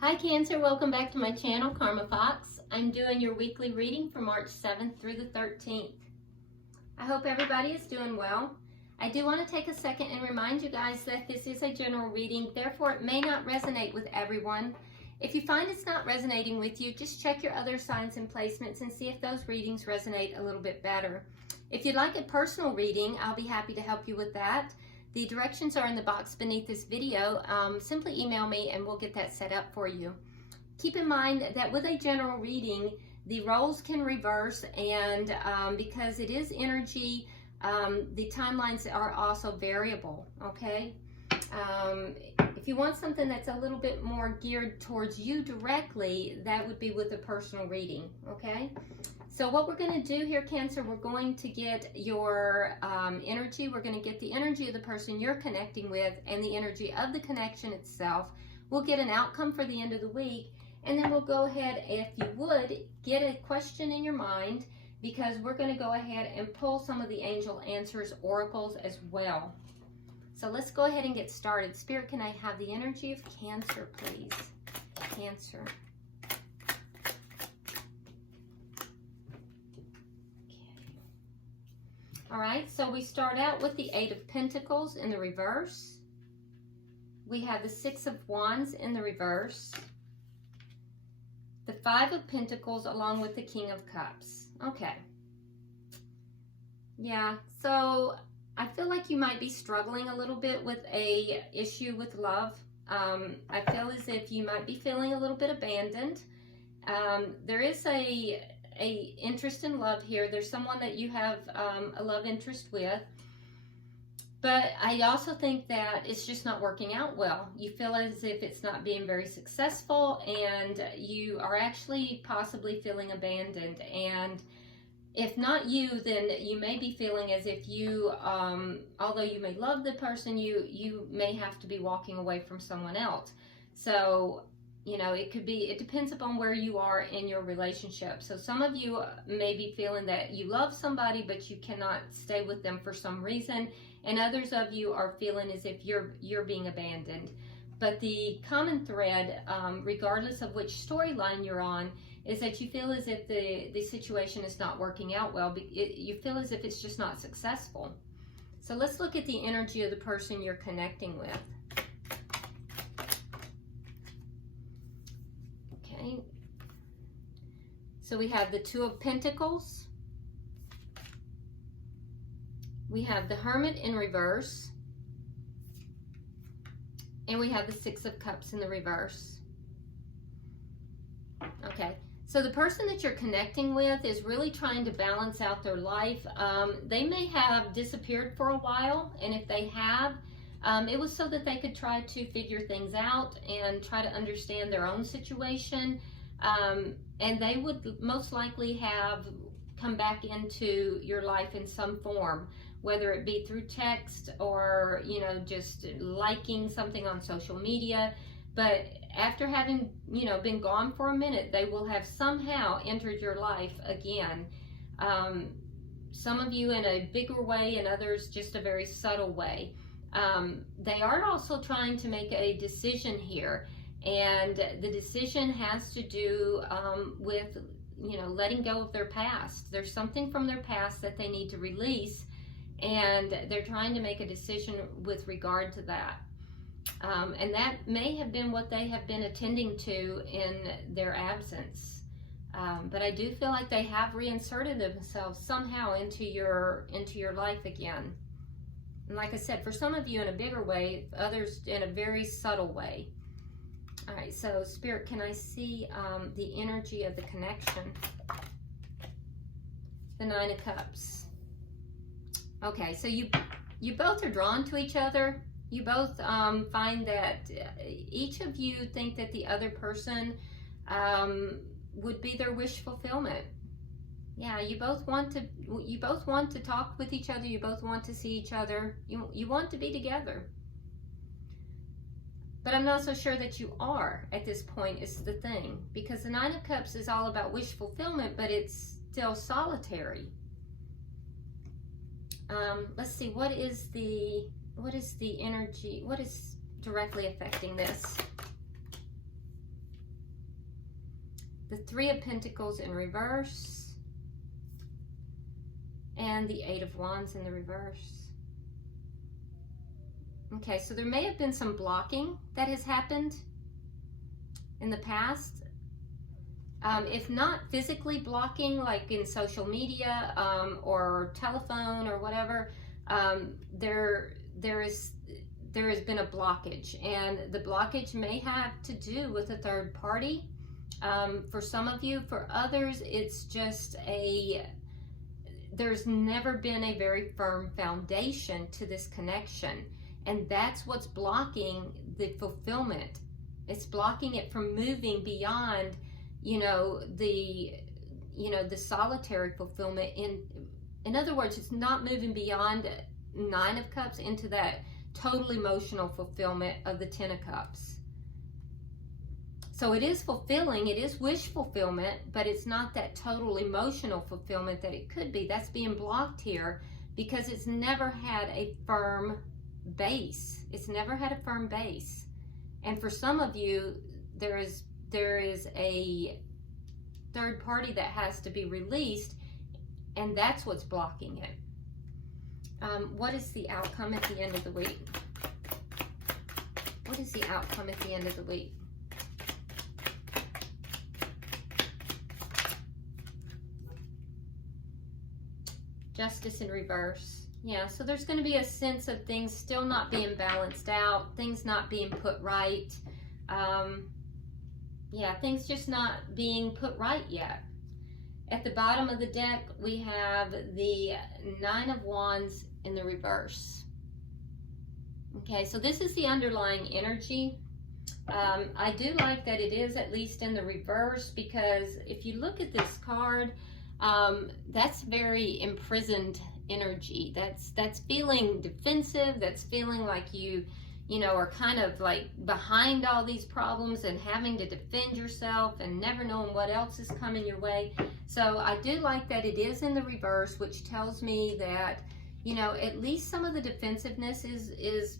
Hi Cancer, welcome back to my channel, Karma Fox. I'm doing your weekly reading for March 7th through the 13th. I hope everybody is doing well. I do want to take a second and remind you guys that this is a general reading, therefore it may not resonate with everyone. If you find it's not resonating with you, just check your other signs and placements and see if those readings resonate a little bit better. If you'd like a personal reading, I'll be happy to help you with that. The directions are in the box beneath this video. Simply email me and we'll get that set up for you. Keep in mind that with a general reading, the roles can reverse, and because it is energy, the timelines are also variable, okay? If you want something that's a little bit more geared towards you directly, that would be with a personal reading, okay? So what we're going to do here, Cancer, we're going to get your energy. We're going to get the energy of the person you're connecting with and the energy of the connection itself. We'll get an outcome for the end of the week, and then we'll go ahead, if you would, get a question in your mind, because we're going to go ahead and pull some of the angel answers, oracles as well. So let's go ahead and get started. Spirit, can I have the energy of Cancer, please? Cancer. All right, so we start out with the Eight of Pentacles in the reverse. We have the Six of Wands in the reverse. The Five of Pentacles along with the King of Cups. Okay. Yeah, so I feel like you might be struggling a little bit with a issue with love. I feel as if you might be feeling a little bit abandoned. There is a interest in love here. There's someone that you have a love interest with, but I also think that it's just not working out well. You feel as if it's not being very successful, and you are actually possibly feeling abandoned. And if not you, then you may be feeling as if you, although you may love the person, you may have to be walking away from someone else. So you know, it could be, it depends upon where you are in your relationship. So some of you may be feeling that you love somebody, but you cannot stay with them for some reason. And others of you are feeling as if you're being abandoned. But the common thread, regardless of which storyline you're on, is that you feel as if the situation is not working out well. You feel as if it's just not successful. So let's look at the energy of the person you're connecting with. So we have the Two of Pentacles. We have the Hermit in reverse. And we have the Six of Cups in the reverse. Okay, so the person that you're connecting with is really trying to balance out their life. They may have disappeared for a while, and if they have, it was so that they could try to figure things out and try to understand their own situation. And they would most likely have come back into your life in some form, whether it be through text or, you know, just liking something on social media. But after having, you know, been gone for a minute, they will have somehow entered your life again. Some of you in a bigger way, and others just a very subtle way. They are also trying to make a decision here. And the decision has to do with, you know, letting go of their past. There's something from their past that they need to release, and they're trying to make a decision with regard to that. And that may have been what they have been attending to in their absence. But I do feel like they have reinserted themselves somehow into your life again. And like I said, for some of you in a bigger way, others in a very subtle way. All right, so Spirit, can I see the energy of the connection? The Nine of Cups. Okay, so you both are drawn to each other. You both find that each of you think that the other person would be their wish fulfillment. Yeah, you both want to talk with each other. You both want to see each other. You want to be together. But I'm not so sure that you are at this point, is the thing. Because the Nine of Cups is all about wish fulfillment, but it's still solitary. Let's see, what is the energy, what is directly affecting this? the Three of Pentacles in reverse, and the Eight of Wands in the reverse. Okay, so there may have been some blocking that has happened in the past. If not physically blocking, like in social media or telephone or whatever, there has been a blockage, and the blockage may have to do with a third party. For some of you, for others, it's just there's never been a very firm foundation to this connection, and that's what's blocking the fulfillment. It's blocking it from moving beyond, the solitary fulfillment. In other words, it's not moving beyond Nine of Cups into that total emotional fulfillment of the Ten of Cups. So it is fulfilling, it is wish fulfillment, but it's not that total emotional fulfillment that it could be. That's being blocked here because it's never had a firm base. It's never had a firm base. And for some of you, there is a third party that has to be released, and that's what's blocking it. What is the outcome at the end of the week? What is the outcome at the end of the week? Justice in reverse. Yeah, so there's going to be a sense of things still not being balanced out, things not being put right. Yeah, things just not being put right yet. At the bottom of the deck, we have the Nine of Wands in the reverse. Okay, so this is the underlying energy. I do like that it is at least in the reverse, because if you look at this card, that's very imprisoned energy. That's feeling defensive. That's feeling like you are kind of like behind all these problems and having to defend yourself and never knowing what else is coming your way. So I do like that it is in the reverse, which tells me that, at least some of the defensiveness is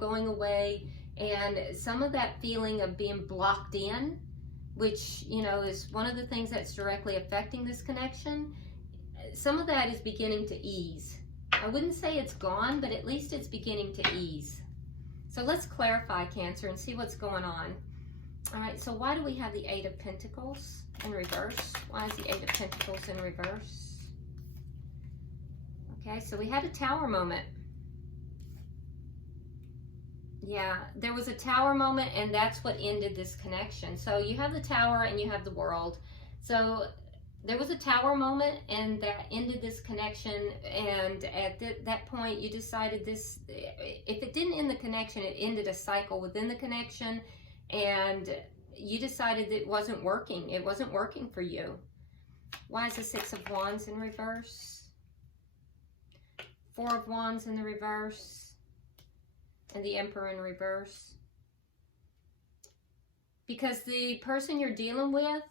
going away, and some of that feeling of being blocked in, which, is one of the things that's directly affecting this connection. Some of that is beginning to ease. I wouldn't say it's gone, but at least it's beginning to ease. So let's clarify, Cancer, and see what's going on. All right, so why do we have the Eight of Pentacles in reverse? Why is the Eight of Pentacles in reverse? Okay, so we had a Tower moment. Yeah, there was a Tower moment, and that's what ended this connection. So you have the Tower and you have the World. So there was a Tower moment, and that ended this connection. And at that point, you decided this, if it didn't end the connection, it ended a cycle within the connection. And you decided that it wasn't working. It wasn't working for you. Why is the Six of Wands in reverse? Four of Wands in the reverse. And the Emperor in reverse. Because the person you're dealing with,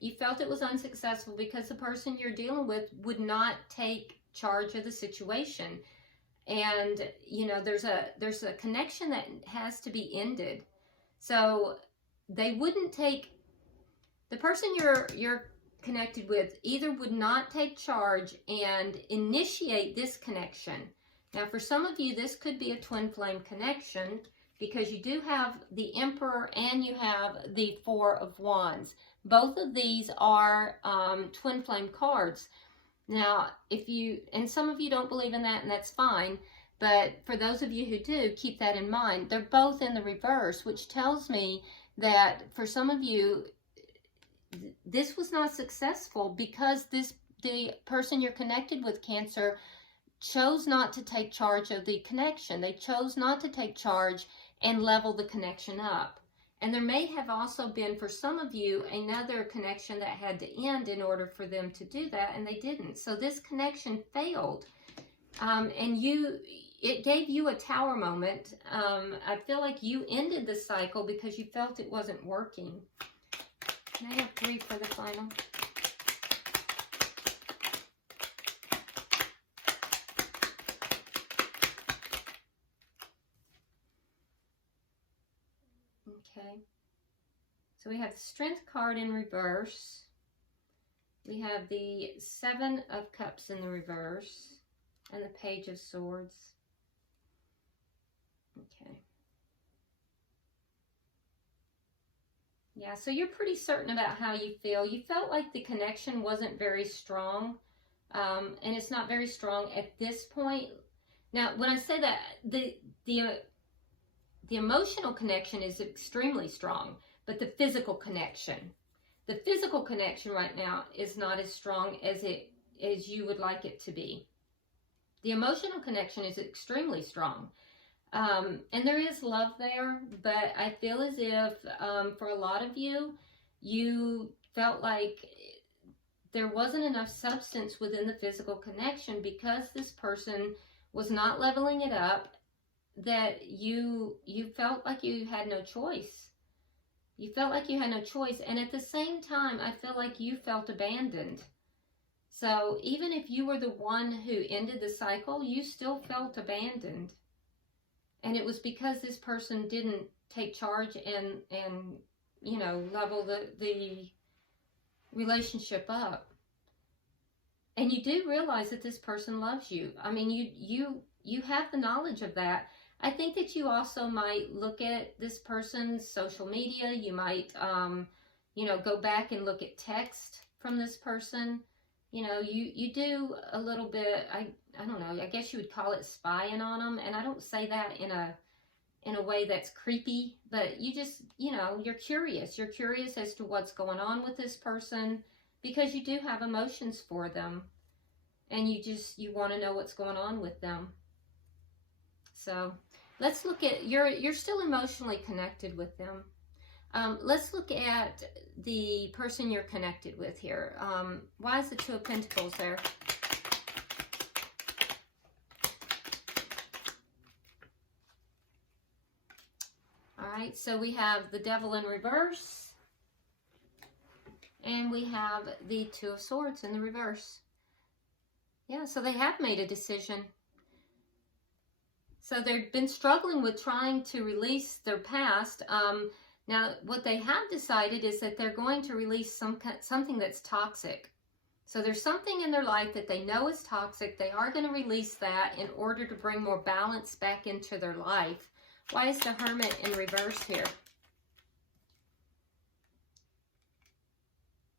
you felt it was unsuccessful because the person you're dealing with would not take charge of the situation. And, there's a connection that has to be ended. So they wouldn't take, the person you're connected with either would not take charge and initiate this connection. Now, for some of you, this could be a twin flame connection, because you do have the Emperor and you have the Four of Wands. Both of these are twin flame cards. Now, and some of you don't believe in that, and that's fine, but for those of you who do, keep that in mind. They're both in the reverse, which tells me that for some of you, this was not successful because the person you're connected with, Cancer, chose not to take charge of the connection. They chose not to take charge and level the connection up. And there may have also been, for some of you, another connection that had to end in order for them to do that, and they didn't. So this connection failed. And it gave you a Tower moment. I feel like you ended the cycle because you felt it wasn't working. Can I have 3 for the final? Okay. So we have the Strength card in reverse. We have the Seven of Cups in the reverse. And the Page of Swords. Okay. Yeah, so you're pretty certain about how you feel. You felt like the connection wasn't very strong. And it's not very strong at this point. Now, when I say that, the emotional connection is extremely strong, but the physical connection right now is not as strong as you would like it to be. The emotional connection is extremely strong. And there is love there, but I feel as if for a lot of you, you felt like there wasn't enough substance within the physical connection because this person was not leveling it up, that you felt like you had no choice. You felt like you had no choice. And at the same time, I feel like you felt abandoned. So even if you were the one who ended the cycle, you still felt abandoned. And it was because this person didn't take charge and you know, level the relationship up. And you do realize that this person loves you. I mean, you have the knowledge of that. I think that you also might look at this person's social media. You might, you know, go back and look at text from this person. You know, you do a little bit, I don't know, I guess you would call it spying on them. And I don't say that in a way that's creepy, but you just, you know, you're curious. You're curious as to what's going on with this person because you do have emotions for them. And you want to know what's going on with them. So let's look at, you're still emotionally connected with them. Let's look at the person you're connected with here. Why is the Two of Pentacles there? All right, so we have the Devil in reverse. And we have the Two of Swords in the reverse. Yeah, so they have made a decision. So they've been struggling with trying to release their past. Now, what they have decided is that they're going to release something that's toxic. So there's something in their life that they know is toxic. They are going to release that in order to bring more balance back into their life. Why is the Hermit in reverse here?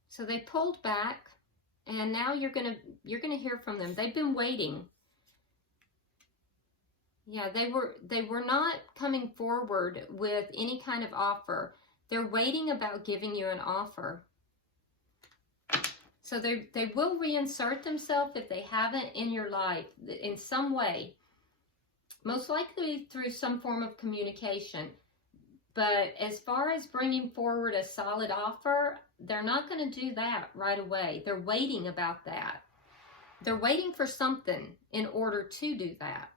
So they pulled back, and now you're gonna hear from them. They've been waiting. Yeah, they were not coming forward with any kind of offer. They're waiting about giving you an offer. So they will reinsert themselves if they haven't in your life in some way. Most likely through some form of communication. But as far as bringing forward a solid offer, they're not going to do that right away. They're waiting about that. They're waiting for something in order to do that.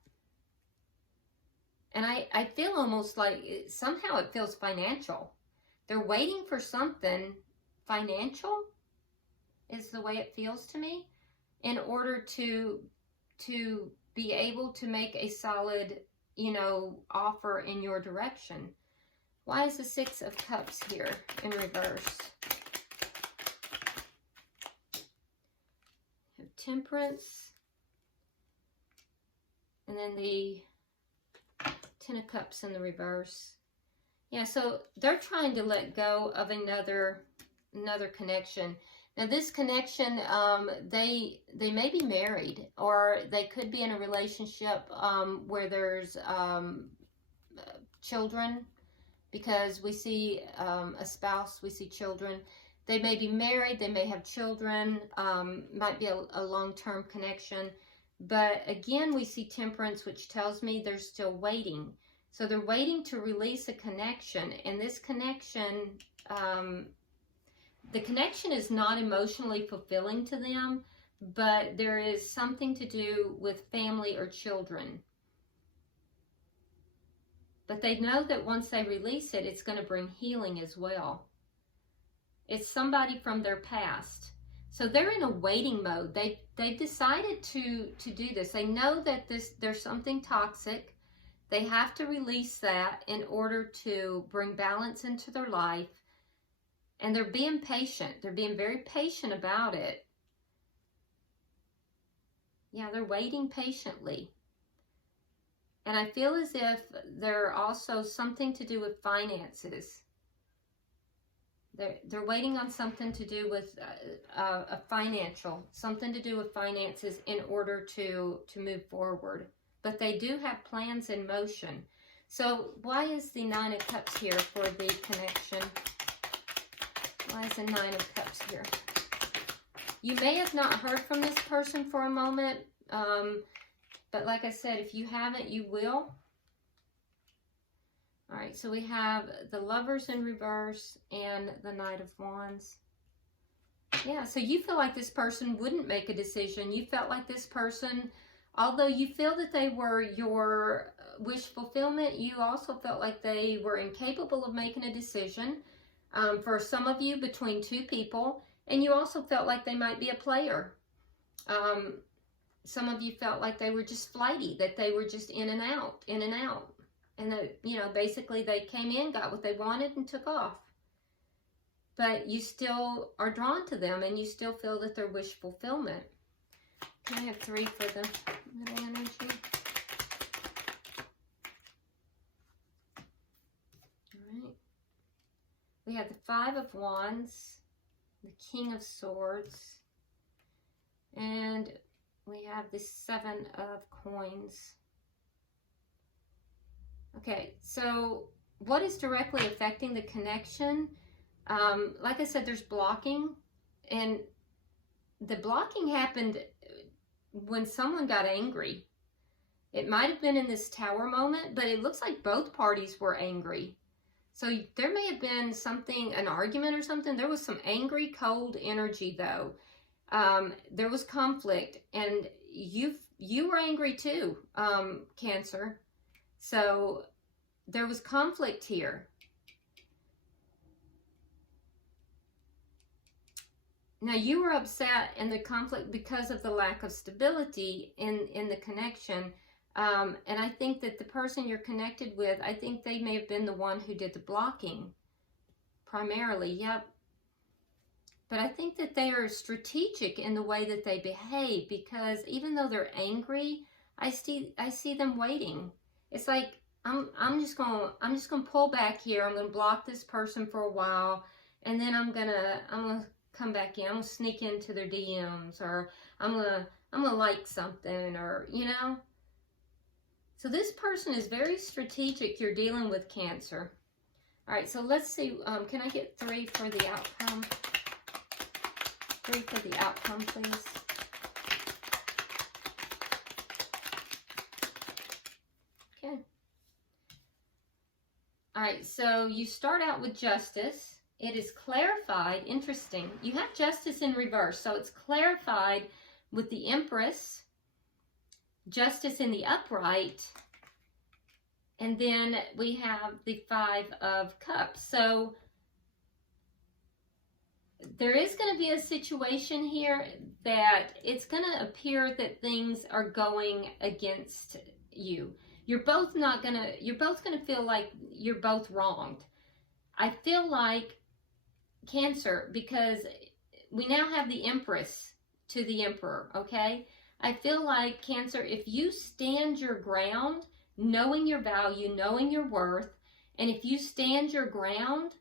And I feel almost like somehow it feels financial. They're waiting for something financial is the way it feels to me in order to be able to make a solid, you know, offer in your direction. Why is the Six of Cups here in reverse? We have Temperance. And then the Ten of Cups in the reverse. Yeah, so they're trying to let go of another connection. Now this connection, they may be married, or they could be in a relationship where there's children, because we see a spouse, we see children. They may be married, they may have children, might be a long-term connection. But again, we see Temperance, which tells me they're still waiting. So they're waiting to release a connection. And this connection, the connection is not emotionally fulfilling to them, but there is something to do with family or children. But they know that once they release it, it's going to bring healing as well. It's somebody from their past. So they're in a waiting mode. They've decided to do this. They know that there's something toxic. They have to release that in order to bring balance into their life. And they're being patient. They're being very patient about it. Yeah, they're waiting patiently. And I feel as if they're also something to do with finances. They're waiting on something to do with a financial, something to do with finances in order to move forward. But they do have plans in motion. So why is the Nine of Cups here for the connection? Why is the Nine of Cups here? You may have not heard from this person for a moment, but like I said, if you haven't, you will. All right, so we have the Lovers in reverse and the Knight of Wands. Yeah, so you feel like this person wouldn't make a decision. You felt like this person, although you feel that they were your wish fulfillment, you also felt like they were incapable of making a decision. For some of you, between two people, and you also felt like they might be a player. Some of you felt like they were just flighty, that they were just in and out, in and out. And, you know, basically they came in, got what they wanted, and took off. But you still are drawn to them, and you still feel that they're wish fulfillment. Can I have 3 for the middle energy? All right. We have the 5 of Wands, the King of Swords, and we have the 7 of Coins. Okay, so what is directly affecting the connection? Like I said, there's blocking, and the blocking happened when someone got angry. It might have been in this Tower moment, but it looks like both parties were angry. So there may have been something, an argument or something. There was some angry, cold energy, though. There was conflict, and you were angry too, Cancer. So there was conflict here. Now you were upset in the conflict because of the lack of stability in the connection. And I think that the person you're connected with, I think they may have been the one who did the blocking primarily. Yep. But I think that they are strategic in the way that they behave, because even though they're angry, I see them waiting. It's like I'm just gonna pull back here. I'm gonna block this person for a while, and then I'm gonna come back in. I'm gonna sneak into their DMs, or I'm gonna like something, or you know. So this person is very strategic. You're dealing with, Cancer. All right, so let's see. Can I get 3 for the outcome? 3 for the outcome, please. Okay. All right, so you start out with Justice. It is clarified. Interesting. You have Justice in reverse, so it's clarified with the Empress, Justice in the upright, and then we have the 5 of Cups. So there is going to be a situation here that it's going to appear that things are going against you. You're both going to feel like you're both wronged. I feel like, Cancer, because we now have the Empress to the Emperor, okay? I feel like, Cancer, if you stand your ground, knowing your value, knowing your worth, and if you stand your ground,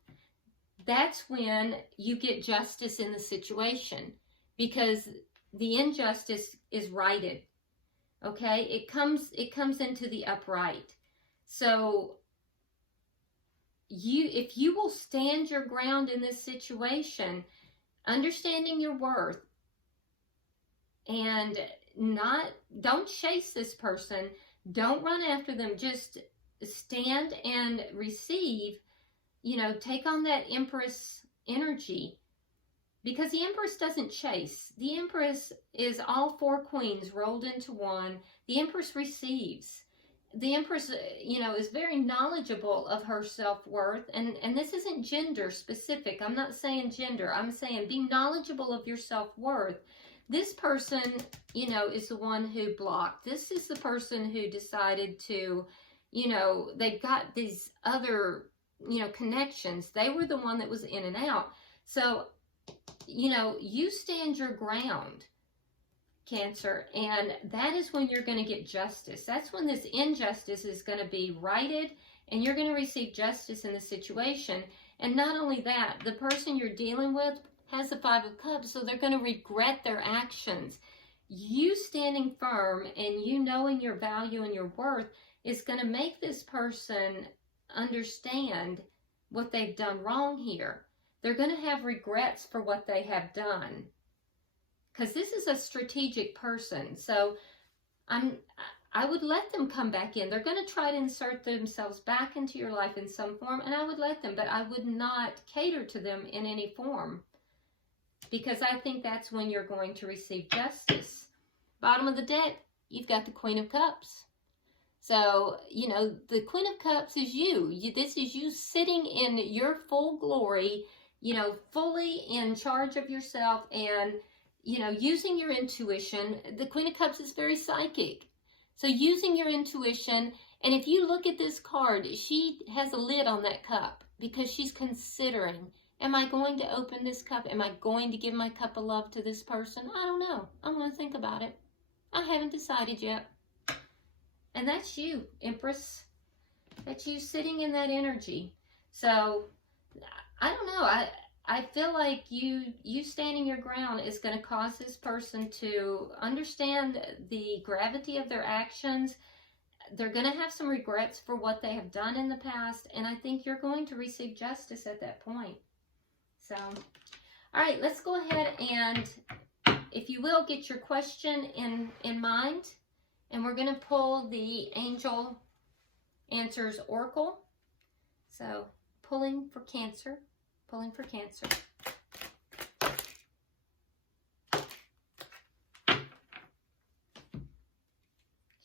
that's when you get justice in the situation, because the injustice is righted. Okay, it comes into the upright. So if you will stand your ground in this situation, understanding your worth, and don't chase this person, don't run after them, just stand and receive. You know, take on that Empress energy, because the Empress doesn't chase. The Empress is all 4 queens rolled into one. The Empress receives. The Empress, you know, is very knowledgeable of her self-worth, and this isn't gender specific. I'm not saying gender. I'm saying be knowledgeable of your self-worth. This person, you know, is the one who blocked. This is the person who decided to, you know, they've got these other, you know, connections. They were the one that was in and out. So, you know, you stand your ground, Cancer, and that is when you're going to get justice. That's when this injustice is going to be righted, and you're going to receive justice in the situation. And not only that, the person you're dealing with has the Five of Cups, so they're going to regret their actions. You standing firm and you knowing your value and your worth is going to make this person understand what they've done wrong here. They're going to have regrets for what they have done, because this is a strategic person. So I would let them come back in. They're going to try to insert themselves back into your life in some form, and I would let them, but I would not cater to them in any form, because I think that's when you're going to receive justice. Bottom of the deck, you've got the Queen of Cups. So, you know, the Queen of Cups is you. This is you sitting in your full glory, you know, fully in charge of yourself and, you know, using your intuition. The Queen of Cups is very psychic. So using your intuition, and if you look at this card, she has a lid on that cup because she's considering, am I going to open this cup? Am I going to give my cup of love to this person? I don't know. I'm going to think about it. I haven't decided yet. And that's you, Empress. That's you sitting in that energy. So, I don't know. I feel like you standing your ground is going to cause this person to understand the gravity of their actions. They're going to have some regrets for what they have done in the past, and I think you're going to receive justice at that point. So, all right, let's go ahead and, if you will, get your question in mind, and we're going to pull the Angel Answers Oracle. So, pulling for Cancer. Pulling for Cancer.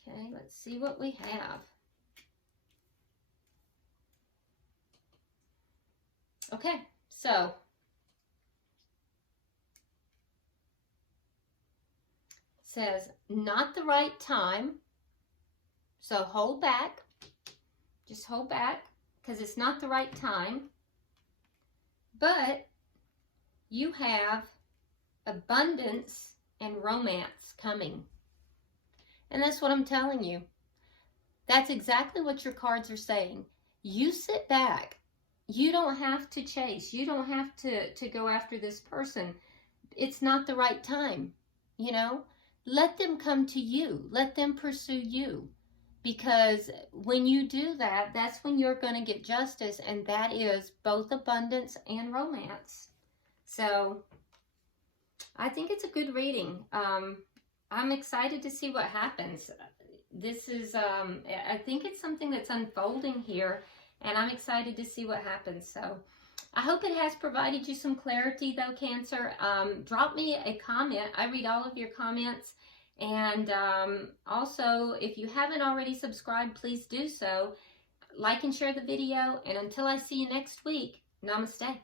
Okay, let's see what we have. Okay, so it says not the right time. So hold back. Just hold back, because it's not the right time. But you have abundance and romance coming. And that's what I'm telling you. That's exactly what your cards are saying. You sit back. You don't have to chase. You don't have to go after this person. It's not the right time, you know? Let them come to you. Let them pursue you. Because when you do that, that's when you're going to get justice, and that is both abundance and romance. So, I think it's a good reading. I'm excited to see what happens. This is, I think it's something that's unfolding here, and I'm excited to see what happens. So, I hope it has provided you some clarity, though, Cancer. Drop me a comment. I read all of your comments. And also, if you haven't already subscribed, please do so. Like and share the video. And until I see you next week, namaste.